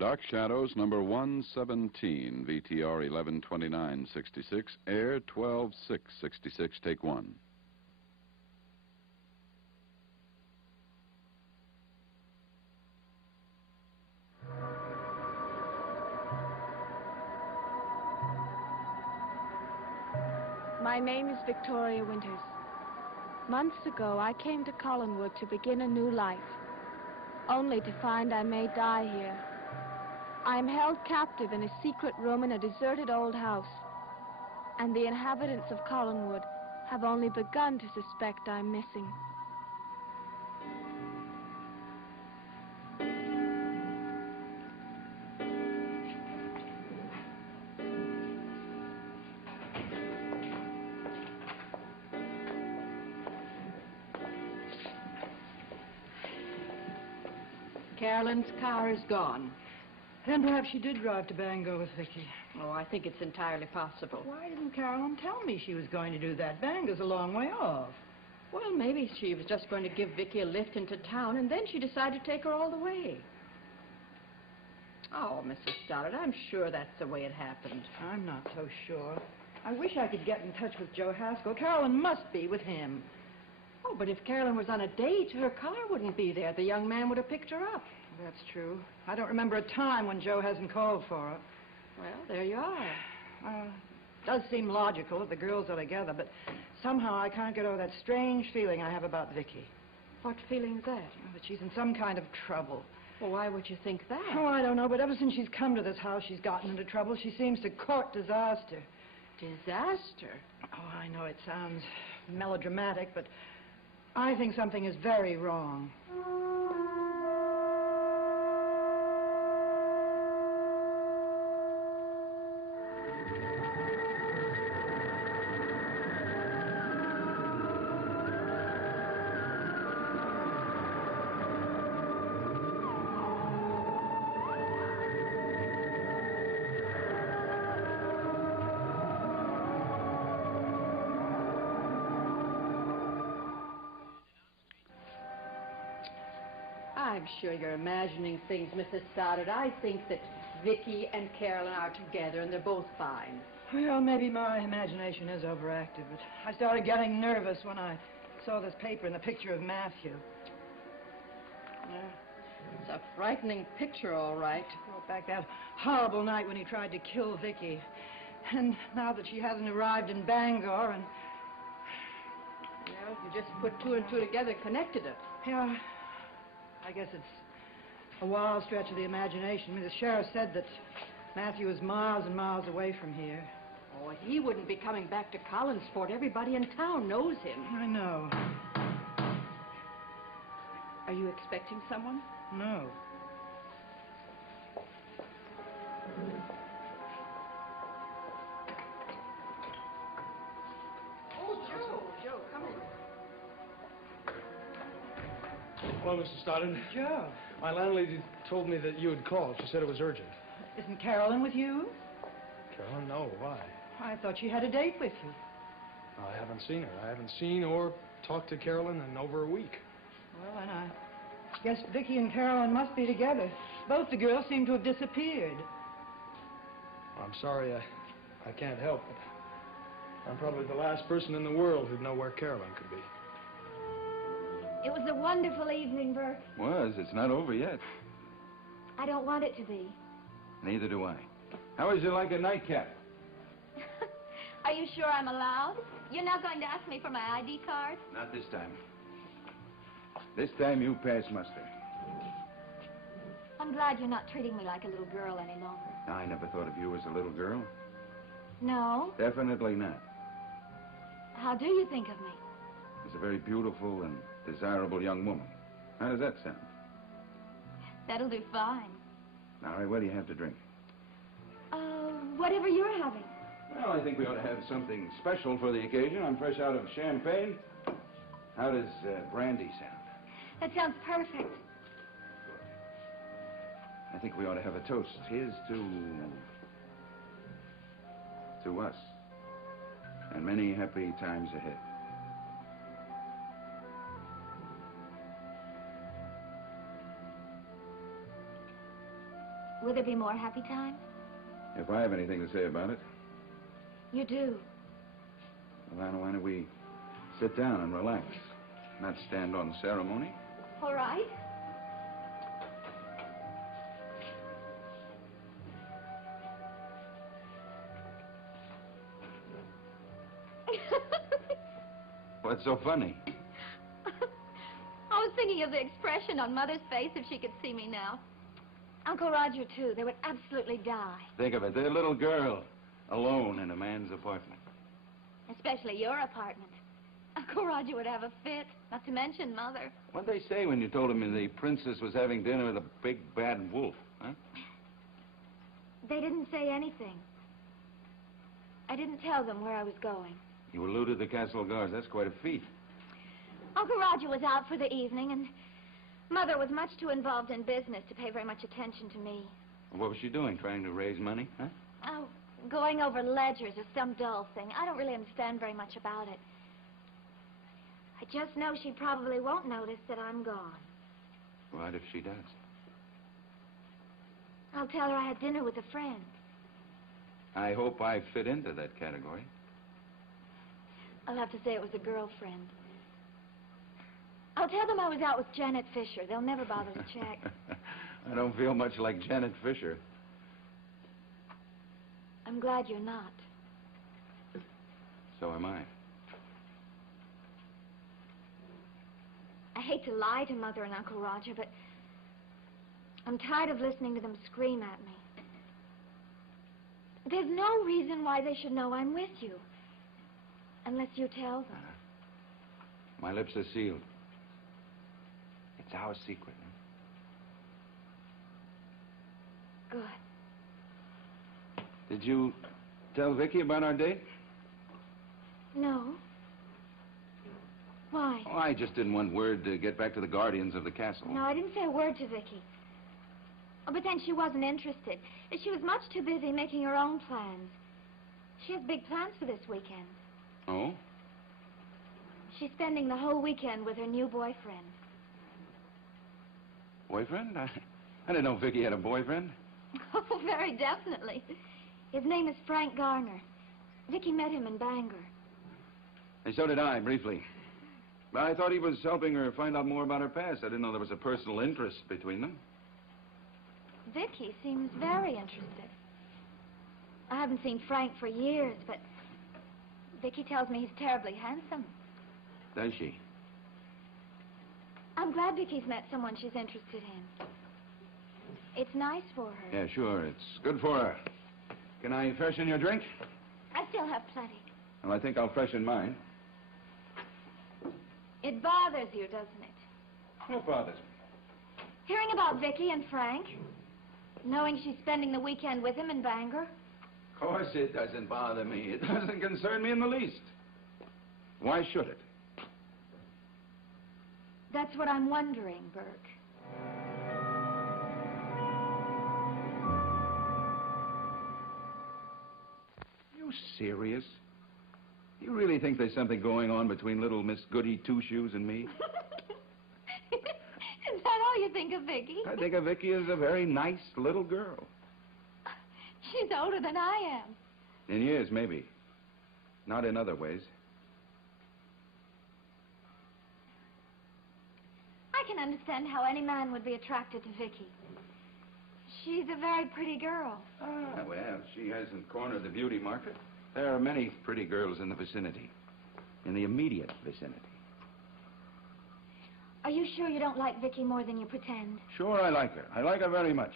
Dark Shadows, number 117, VTR 112966, air 12666, take one. My name is Victoria Winters. Months ago, I came to Collinwood to begin a new life, only to find I may die here. I am held captive in a secret room in a deserted old house, and the inhabitants of Collinwood have only begun to suspect I'm missing. Carolyn's car is gone. Then perhaps she did drive to Bangor with Vicky. Oh, I think it's entirely possible. Why didn't Carolyn tell me she was going to do that? Bangor's a long way off. Well, maybe she was just going to give Vicky a lift into town, and then she decided to take her all the way. Oh, Mrs. Stoddard, I'm sure that's the way it happened. I'm not so sure. I wish I could get in touch with Joe Haskell. Carolyn must be with him. Oh, but if Carolyn was on a date, her car wouldn't be there. The young man would have picked her up. That's true. I don't remember a time when Joe hasn't called for her. Well, there you are. It does seem logical that the girls are together, but somehow I can't get over that strange feeling I have about Vicky. What feeling is that? That she's in some kind of trouble. Well, why would you think that? Oh, I don't know, but ever since she's come to this house, she's gotten into trouble. She seems to court disaster. Disaster? Oh, I know it sounds melodramatic, but I think something is very wrong. I'm sure you're imagining things, Mrs. Stoddard. I think that Vicky and Carolyn are together, and they're both fine. Well, maybe my imagination is overactive, but I started getting nervous when I saw this paper and the picture of Matthew. It's a frightening picture, all right. Brought back that horrible night when he tried to kill Vicky. And now that she hasn't arrived in Bangor and... Well, you just put two and two together and connected it. Yeah, I guess it's a wild stretch of the imagination. I mean, the sheriff said that Matthew is miles and miles away from here. Oh, he wouldn't be coming back to Collinsport. Everybody in town knows him. I know. Are you expecting someone? No. Oh, Joe, come in. Hello, Mr. Stoddard. Joe. My landlady told me that you had called. She said it was urgent. Isn't Carolyn with you? Carolyn, no. Why? I thought she had a date with you. I haven't seen her. I haven't seen or talked to Carolyn in over a week. Well, then I guess Vicky and Carolyn must be together. Both the girls seem to have disappeared. I'm sorry. I can't help it. I'm probably the last person in the world who'd know where Carolyn could be. It was a wonderful evening, Bert. Was. It's not over yet. I don't want it to be. Neither do I. How would you like a nightcap? Are you sure I'm allowed? You're not going to ask me for my ID card? Not this time. This time you pass muster. I'm glad you're not treating me like a little girl any longer. I never thought of you as a little girl. No? Definitely not. How do you think of me? As a very beautiful and desirable young woman. How does that sound? That'll do fine. All right, what do you have to drink? Whatever you're having. Well, I think we ought to have something special for the occasion. I'm fresh out of champagne. How does brandy sound? That sounds perfect. I think we ought to have a toast. Here's to us. And many happy times ahead. Will there be more happy times? If I have anything to say about it. You do. Well, why don't we sit down and relax? Not stand on ceremony. All right. What's so funny? I was thinking of the expression on Mother's face if she could see me now. Uncle Roger, too. They would absolutely die. Think of it, their little girl, alone in a man's apartment. Especially your apartment. Uncle Roger would have a fit, not to mention Mother. What'd they say when you told him the princess was having dinner with a big bad wolf, huh? They didn't say anything. I didn't tell them where I was going. You eluded the castle guards. That's quite a feat. Uncle Roger was out for the evening, and Mother was much too involved in business to pay very much attention to me. What was she doing? Trying to raise money, huh? Oh, going over ledgers or some dull thing. I don't really understand very much about it. I just know she probably won't notice that I'm gone. What if she does? I'll tell her I had dinner with a friend. I hope I fit into that category. I'll have to say it was a girlfriend. I'll tell them I was out with Janet Fisher. They'll never bother to check. I don't feel much like Janet Fisher. I'm glad you're not. So am I. I hate to lie to Mother and Uncle Roger, but I'm tired of listening to them scream at me. There's no reason why they should know I'm with you. Unless you tell them. My lips are sealed. It's our secret. Good. Did you tell Vicky about our date? No. Why? Oh, I just didn't want word to get back to the guardians of the castle. No, I didn't say a word to Vicky. Oh, but then she wasn't interested. She was much too busy making her own plans. She has big plans for this weekend. Oh? She's spending the whole weekend with her new boyfriend. Boyfriend? I didn't know Vicky had a boyfriend. Oh, very definitely. His name is Frank Garner. Vicky met him in Bangor. And so did I, briefly. But I thought he was helping her find out more about her past. I didn't know there was a personal interest between them. Vicky seems very interested. I haven't seen Frank for years, but Vicky tells me he's terribly handsome. Does she? I'm glad Vicky's met someone she's interested in. It's nice for her. Yeah, sure. It's good for her. Can I freshen your drink? I still have plenty. Well, I think I'll freshen mine. It bothers you, doesn't it? What bothers me? Hearing about Vicky and Frank. Knowing she's spending the weekend with him in Bangor. Of course it doesn't bother me. It doesn't concern me in the least. Why should it? That's what I'm wondering, Burke. You serious? You really think there's something going on between little Miss Goody Two-Shoes and me? Is that all you think of Vicky? I think of Vicky as a very nice little girl. She's older than I am. In years, maybe. Not in other ways. I can understand how any man would be attracted to Vicky. She's a very pretty girl. Ah, well, she hasn't cornered the beauty market. There are many pretty girls in the vicinity. In the immediate vicinity. Are you sure you don't like Vicky more than you pretend? Sure, I like her. I like her very much.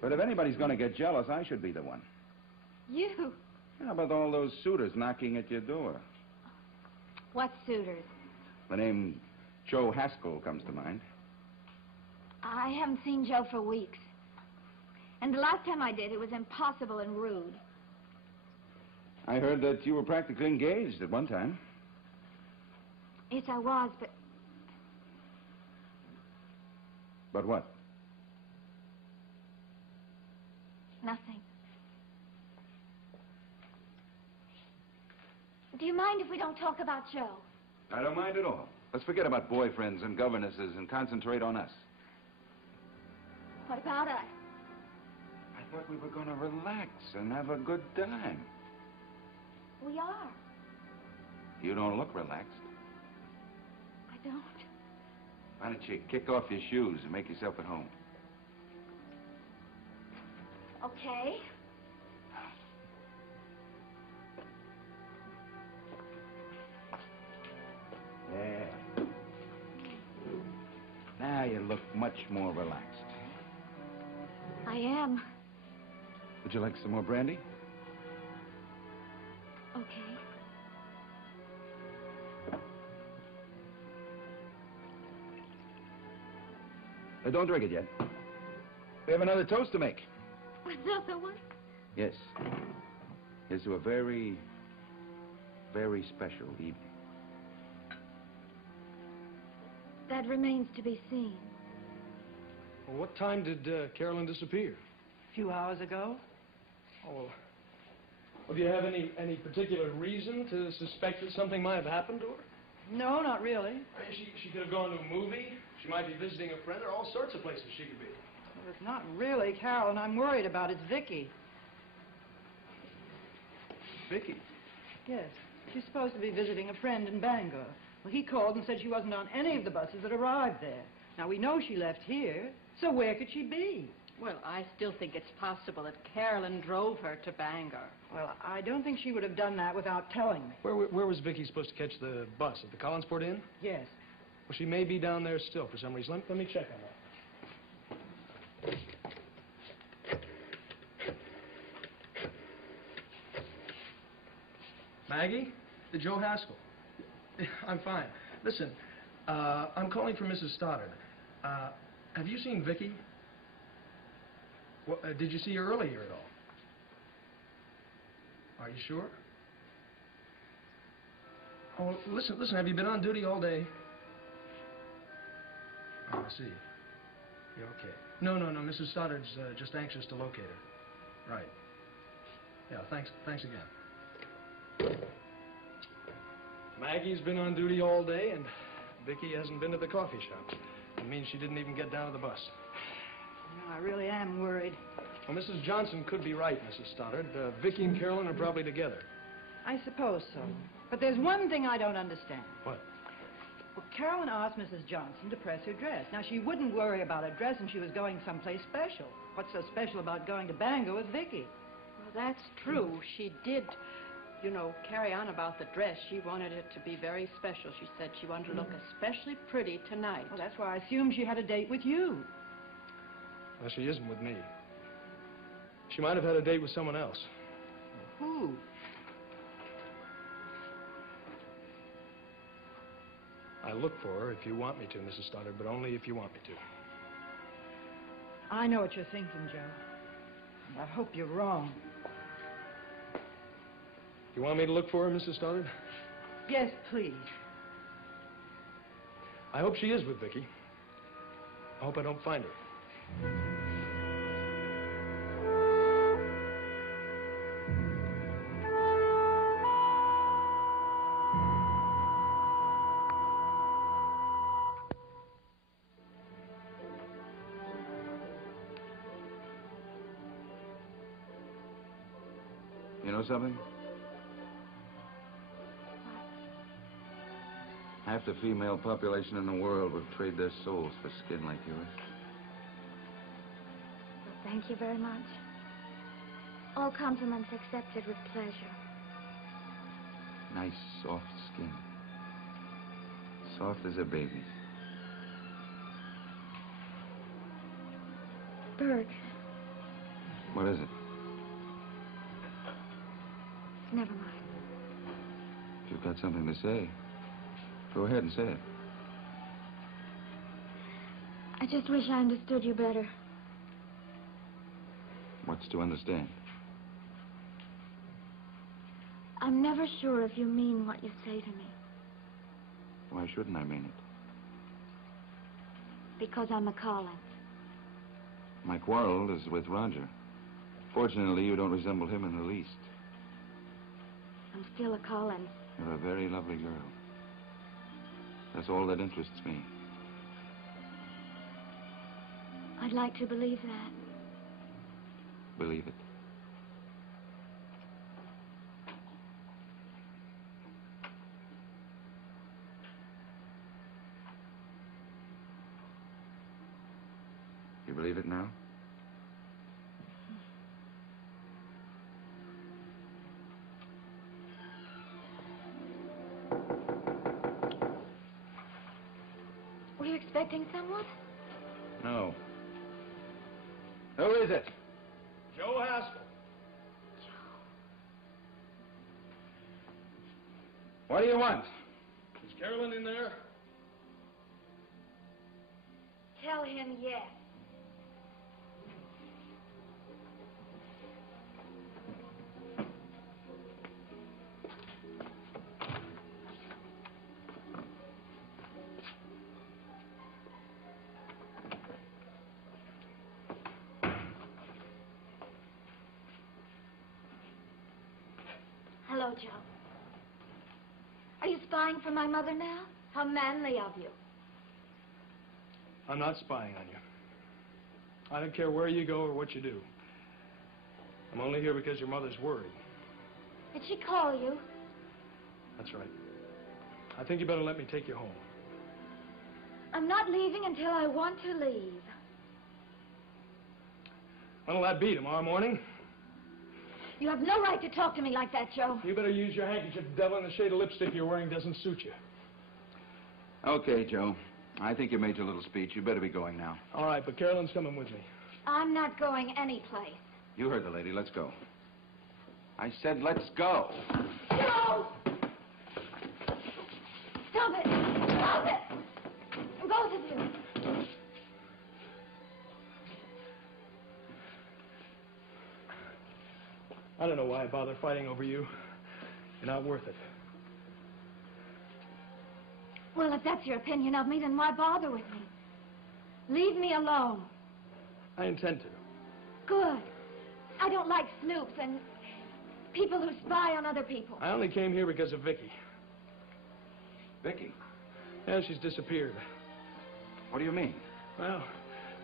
But if anybody's going to get jealous, I should be the one. You? How about all those suitors knocking at your door? What suitors? The name Joe Haskell comes to mind. I haven't seen Joe for weeks. And the last time I did, it was impossible and rude. I heard that you were practically engaged at one time. Yes, I was, but... But what? Nothing. Do you mind if we don't talk about Joe? I don't mind at all. Let's forget about boyfriends and governesses and concentrate on us. What about us? thought we were going to relax and have a good time. We are. You don't look relaxed. I don't. Why don't you kick off your shoes and make yourself at home? Okay. Yeah. Now you look much more relaxed. I am. Would you like some more brandy? Okay. Don't drink it yet. We have another toast to make. Another one? Yes. Here's to a very, very special evening. That remains to be seen. Well, what time did Carolyn disappear? A few hours ago. Oh, well, do you have any particular reason to suspect that something might have happened to her? No, not really. I mean, she could have gone to a movie. She might be visiting a friend. There are all sorts of places she could be. Well, it's not really Carolyn I'm worried about. It's Vicky. Vicky? Yes. She's supposed to be visiting a friend in Bangor. Well, he called and said she wasn't on any of the buses that arrived there. Now, we know she left here, so where could she be? Well, I still think it's possible that Carolyn drove her to Bangor. Well, I don't think she would have done that without telling me. Where was Vicky supposed to catch the bus? At the Collinsport Inn? Yes. Well, she may be down there still for some reason. Let me check on that. Maggie? Joe Haskell. I'm fine. Listen, I'm calling for Mrs. Stoddard. Have you seen Vicky? Well, did you see her earlier at all? Are you sure? Oh, listen, have you been on duty all day? Oh, I see. Yeah, okay. No, Mrs. Stoddard's just anxious to locate her. Right. Yeah, thanks again. Maggie's been on duty all day, and Vicky hasn't been to the coffee shop. It means she didn't even get down to the bus. No, I really am worried. Well, Mrs. Johnson could be right, Mrs. Stoddard. Vicky and Carolyn are probably together. I suppose so. But there's one thing I don't understand. What? Well, Carolyn asked Mrs. Johnson to press her dress. Now, she wouldn't worry about her dress, and she was going someplace special. What's so special about going to Bangor with Vicky? Well, that's true. She did, carry on about the dress. She wanted it to be very special. She said she wanted to look especially pretty tonight. Well, that's why I assumed she had a date with you. Well, she isn't with me. She might have had a date with someone else. Who? I look for her if you want me to, Mrs. Stoddard, but only if you want me to. I know what you're thinking, Joe. And I hope you're wrong. You want me to look for her, Mrs. Stoddard? Yes, please. I hope she is with Vicky. I hope I don't find her. You know something? Half the female population in the world would trade their souls for skin like yours. Well, thank you very much. All compliments accepted with pleasure. Nice, soft skin. Soft as a baby's. Bert, What is it? never mind. If you've got something to say, go ahead and say it. I just wish I understood you better. What's to understand? I'm never sure if you mean what you say to me. Why shouldn't I mean it? Because I'm a Collins. My quarrel is with Roger. Fortunately, you don't resemble him in the least. I'm still a Collins. You're a very lovely girl. That's all that interests me. I'd like to believe that. believe it. You believe it now? Were you expecting someone? No. Who is it? Joe Haskell. What do you want? Is Carolyn in there? Tell him yes. Hello, Joe. Are you spying for my mother now? How manly of you. I'm not spying on you. I don't care where you go or what you do. I'm only here because your mother's worried. Did she call you? That's right. I think you better let me take you home. I'm not leaving until I want to leave. When'll that be, tomorrow morning? You have no right to talk to me like that, Joe. You better use your handkerchief, devil, and the shade of lipstick you're wearing doesn't suit you. Okay, Joe. I think you made your little speech. You better be going now. All right, but Carolyn's coming with me. I'm not going anyplace. You heard the lady. Let's go. I said let's go. Joe! Stop it! Stop it! Both of you. I don't know why I bother fighting over you. You're not worth it. Well, if that's your opinion of me, then why bother with me? Leave me alone. I intend to. Good. I don't like snoops and people who spy on other people. I only came here because of Vicky. Vicky, Yeah, she's disappeared. what do you mean? Well,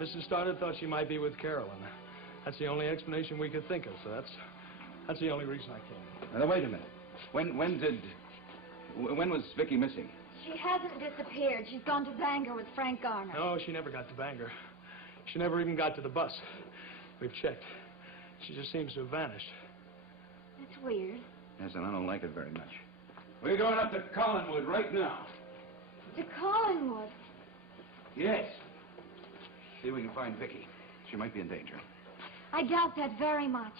Mrs. Stoddard thought she might be with Carolyn. That's the only explanation we could think of, so that's the only reason I came. Now, wait a minute. When was Vicky missing? She hasn't disappeared. She's gone to Bangor with Frank Garner. No, she never got to Bangor. She never even got to the bus. We've checked. She just seems to have vanished. That's weird. Yes, and I don't like it very much. We're going up to Collinwood right now. To Collinwood. Yes. See if we can find Vicky. She might be in danger. I doubt that very much.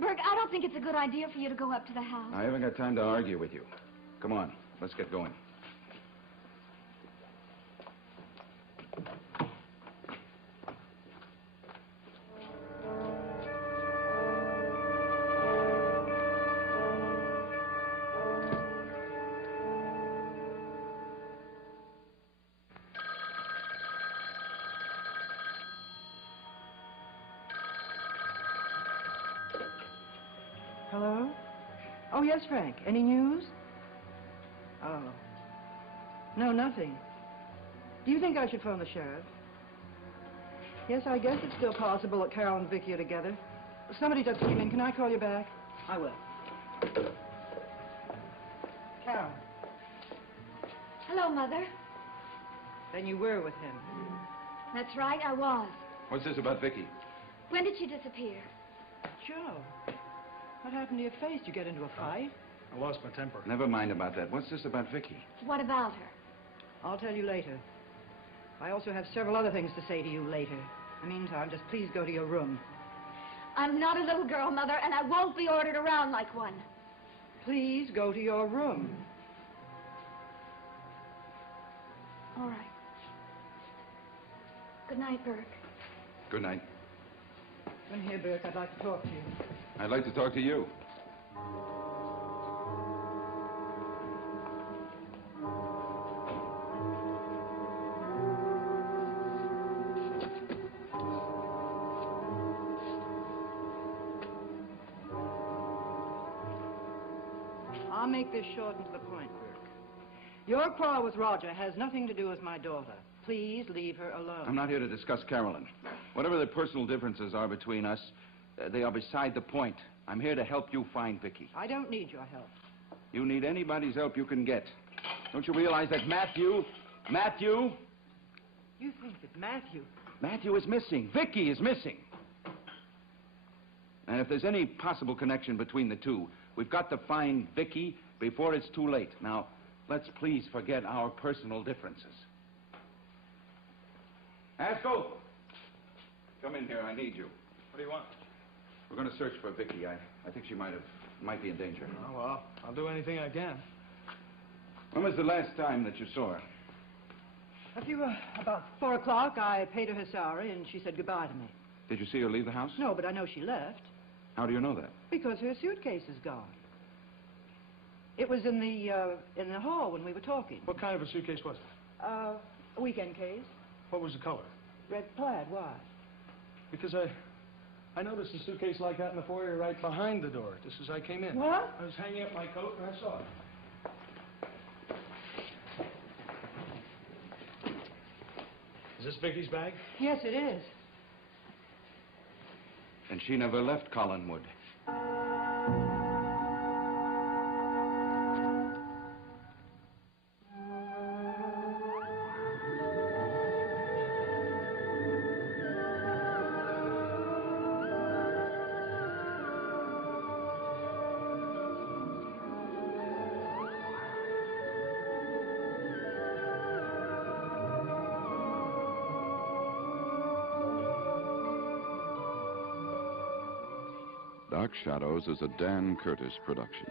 Berg, I don't think it's a good idea for you to go up to the house. I haven't got time to argue with you. Come on, let's get going. Hello? Oh, yes, Frank. Any news? Oh. No, nothing. Do you think I should phone the sheriff? Yes, I guess it's still possible that Carol and Vicky are together. Somebody just came in. Can I call you back? I will. Carol. Hello, Mother. Then you were with him. That's right, I was. What's this about Vicky? When did she disappear? Joe. What happened to your face? Did you get into a fight? I lost my temper. Never mind about that. What's this about Vicky? What about her? I'll tell you later. I also have several other things to say to you later. In the meantime, just please go to your room. I'm not a little girl, Mother, and I won't be ordered around like one. Please go to your room. All right. Good night, Burke. Good night. Come here, Burke. I'd like to talk to you. I'd like to talk to you. I'll make this short and to the point, Burke. Your quarrel with Roger has nothing to do with my daughter. Please leave her alone. I'm not here to discuss Carolyn. Whatever the personal differences are between us, they are beside the point. I'm here to help you find Vicky. I don't need your help. You need anybody's help you can get. Don't you realize that Matthew... You think that Matthew... Matthew is missing. Vicky is missing. And if there's any possible connection between the two, we've got to find Vicky before it's too late. Now, let's please forget our personal differences. Haskell! Come in here. I need you. What do you want? We're going to search for Vicky. I think she might be in danger. Oh, well, I'll do anything I can. When was the last time that you saw her? A few, about 4 o'clock, I paid her salary, and she said goodbye to me. Did you see her leave the house? No, but I know she left. How do you know that? Because her suitcase is gone. It was in the hall when we were talking. What kind of a suitcase was it? A weekend case. What was the color? Red plaid. Why? Because I noticed a suitcase like that in the foyer right behind the door, just as I came in. What? I was hanging up my coat and I saw it. Is this Vicky's bag? Yes, it is. And she never left Collinwood. Dark Shadows is a Dan Curtis production.